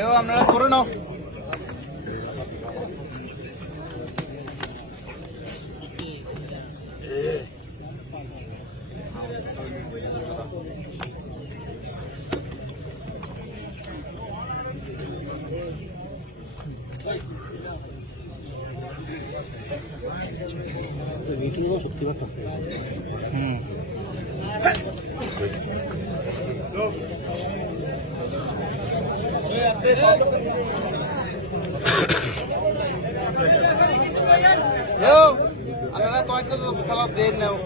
এও আপনারা করে নাও। সত্যি কথা আপনারা কয়েকটা খেলা দেন নাও।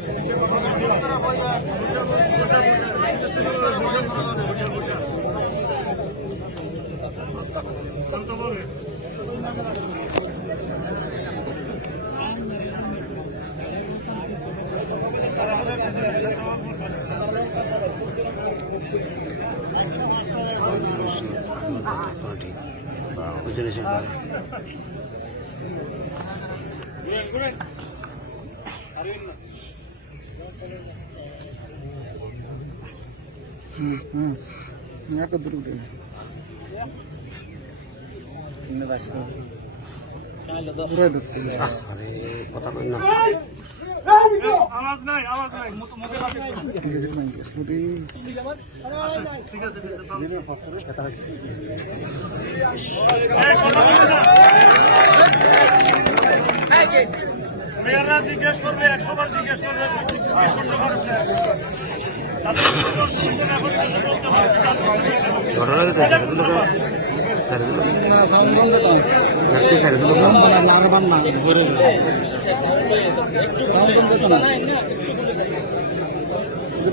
কথা বল না আওয়াজ নাই ঠিক আছে মেয়েরা জিজ্ঞেস করবে 100 বার জিজ্ঞেস করবে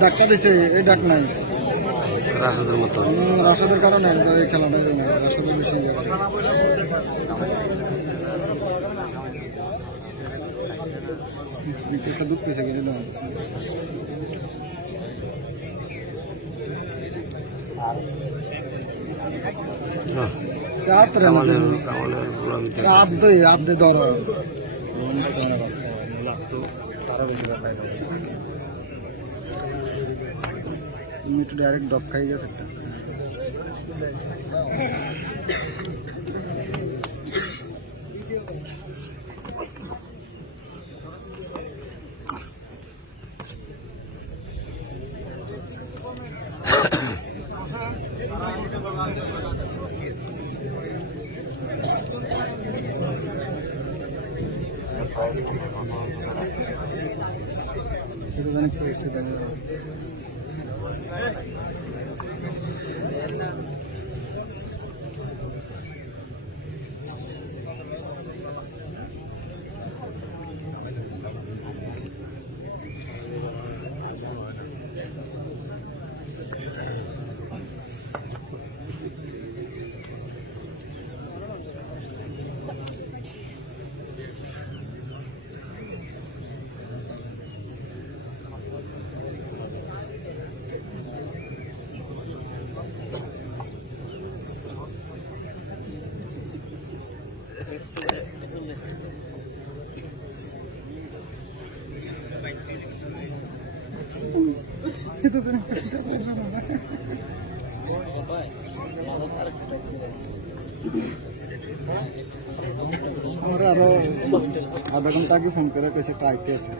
ডাক্তার দিছে এই ডাক নাই রাশাদের মতো রাশাদের কারণে এই খেলাটা রাশাদের বেশি একটা দুধ পেয়েছে গেল আধে ধর একটু ডাইরেক্ট ডব খাই গেছে একটা আমরা আরো আধা ঘন্টা আগে ফোন করে কেছে কাইতে আছে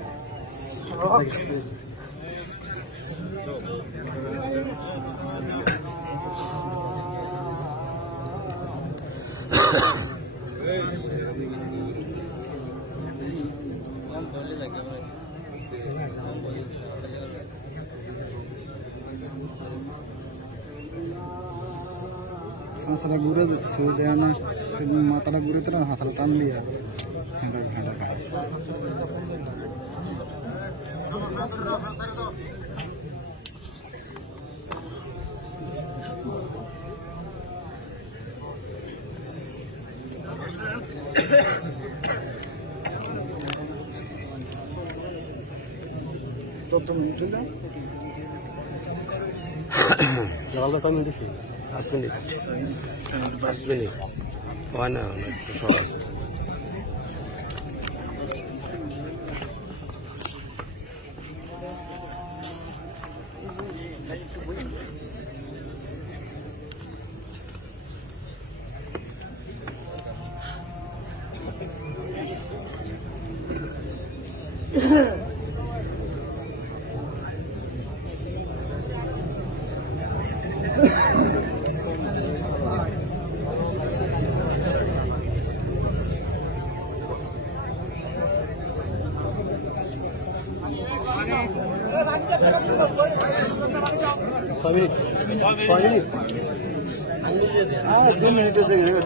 হাঁসরা ঘুরে যেতেছে না মাথাটা ঘুরে তো হাঁসরা টান দিয়ে হেঁটা হেঁটা খায় কত মিনিট হলো? 5 মিনিট 5 মিনিট হয় না সহজ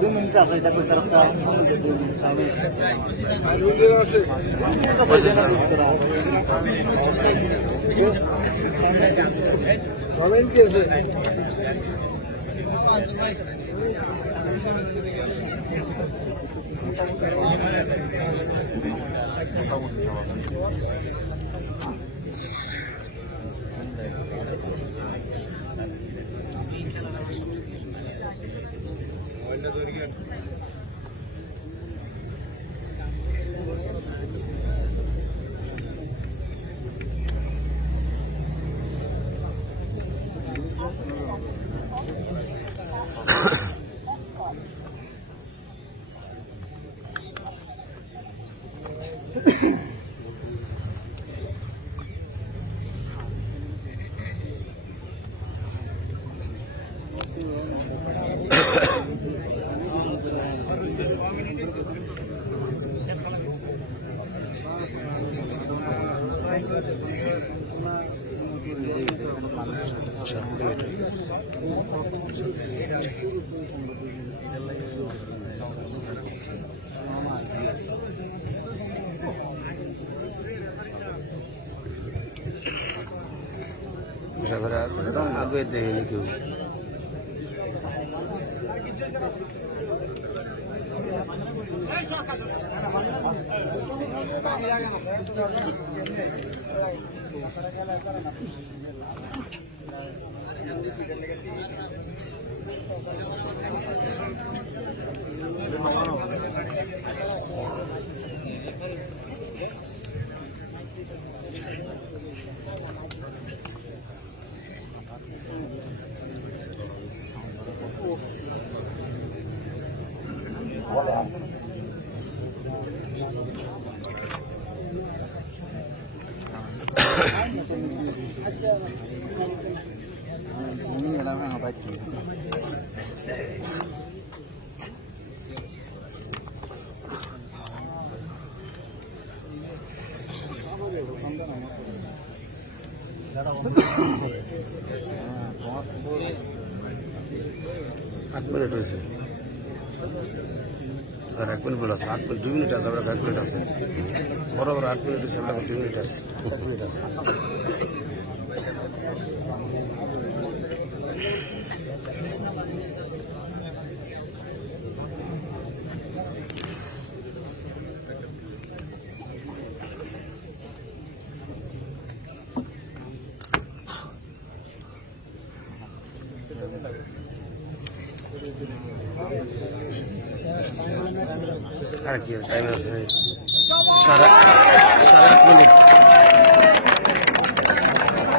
দু মিনিট আছে এটা করতে আগে দেয়নি কেউ आठ मिनट হয়েছে আর 1 মিনিট বলা আছে 8 মিনিট 2 মিনিট আছে আবার 1 মিনিট আছে বরাবর 8 মিনিট আছে আমরা 2 মিনিট আছে 1 মিনিট আছে আর কি টাইম আছে 7 মিনিট